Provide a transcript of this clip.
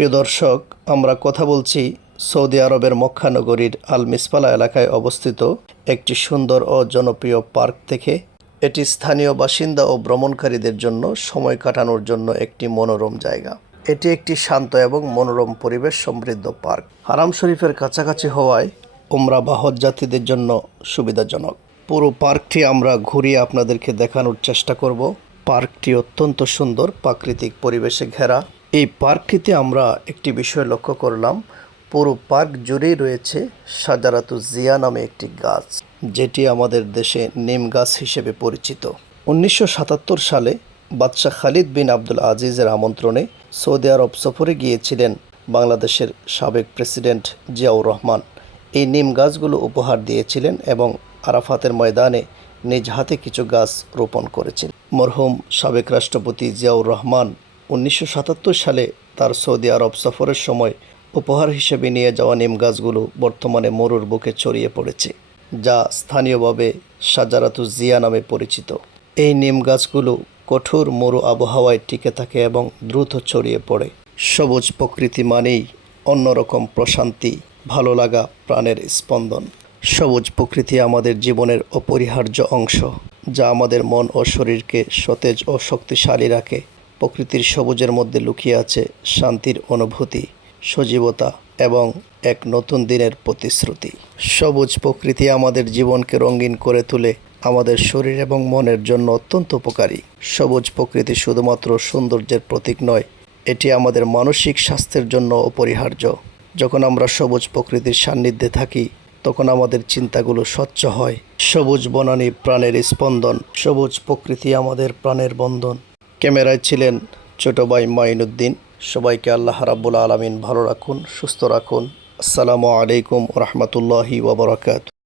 প্রিয় দর্শক, আমরা কথা বলছি সৌদি আরবের মক্কা নগরীর আল মিসপালা এলাকায় অবস্থিত একটি সুন্দর ও জনপ্রিয় পার্ক থেকে। এটি স্থানীয় বাসিন্দা ও ভ্রমণকারীদের জন্য সময় কাটানোর জন্য একটি মনোরম জায়গা। এটি একটি শান্ত এবং মনোরম পরিবেশ সমৃদ্ধ পার্ক। হারাম শরীফের কাছাকাছি হওয়ায় উমরা বা হজ যাত্রীদের জন্য সুবিধাজনক। পুরো পার্কটি আমরা ঘুরিয়ে আপনাদেরকে দেখানোর চেষ্টা করব। পার্কটি অত্যন্ত সুন্দর, প্রাকৃতিক পরিবেশে ঘেরা। এই পার্কটিতে আমরা একটি বিষয় লক্ষ্য করলাম, পুরো পার্ক জুড়েই রয়েছে শাজারাতুজ জিয়া নামে একটি গাছ, যেটি আমাদের দেশে নিম গাছ হিসেবে পরিচিত। 1977 সালে বাদশাহ খালিদ বিন আব্দুল আজিজের আমন্ত্রণে সৌদি আরব সফরে গিয়েছিলেন বাংলাদেশের সাবেক প্রেসিডেন্ট জিয়াউর রহমান। এই নিম গাছগুলো উপহার দিয়েছিলেন এবং আরাফাতের ময়দানে নিজ হাতে কিছু গাছ রোপণ করেছিলেন। মরহুম সাবেক রাষ্ট্রপতি জিয়াউর রহমান 1977 সালে তার সৌদি আরব সফরের সময় উপহার হিসেবে নিয়ে যাওয়া নিম গাছগুলো বর্তমানে মরুর বুকে ছড়িয়ে পড়েছে, যা স্থানীয়ভাবে শাজারাতুজ জিয়া নামে পরিচিত। এই নিম গাছগুলো কঠোর মরু আবহাওয়ায় টিকে থাকে এবং দ্রুত ছড়িয়ে পড়ে। সবুজ প্রকৃতি মানেই অন্যরকম প্রশান্তি, ভালো লাগা, প্রাণের স্পন্দন। সবুজ প্রকৃতি আমাদের জীবনের অপরিহার্য অংশ, যা আমাদের মন ও শরীরকে সতেজ ও শক্তিশালী রাখে। প্রকৃতির সবুজের মধ্যে লুকিয়ে আছে শান্তির অনুভূতি, সজীবতা এবং এক নতুন দিনের প্রতিশ্রুতি। সবুজ প্রকৃতি আমাদের জীবনকে রঙিন করে তোলে, আমাদের শরীর এবং মনের জন্য অত্যন্ত উপকারী। সবুজ প্রকৃতি শুধুমাত্র সৌন্দর্যের প্রতীক নয়, এটি আমাদের মানসিক স্বাস্থ্যের জন্য অপরিহার্য। যখন আমরা সবুজ প্রকৃতির সান্নিধ্যে থাকি, তখন আমাদের চিন্তাগুলো স্বচ্ছ হয়। সবুজ বনানী প্রাণের স্পন্দন, সবুজ প্রকৃতি আমাদের প্রাণের বন্ধন। ক্যামেরায় ছিলেন ছোট ভাই মাইনুদ্দিন। সবাইকে আল্লাহ রাব্বুল আলামিন ভালো রাখুন, সুস্থ রাখুন। আসসালামু আলাইকুম ওয়া রাহমাতুল্লাহি ওয়া বারাকাতুহু।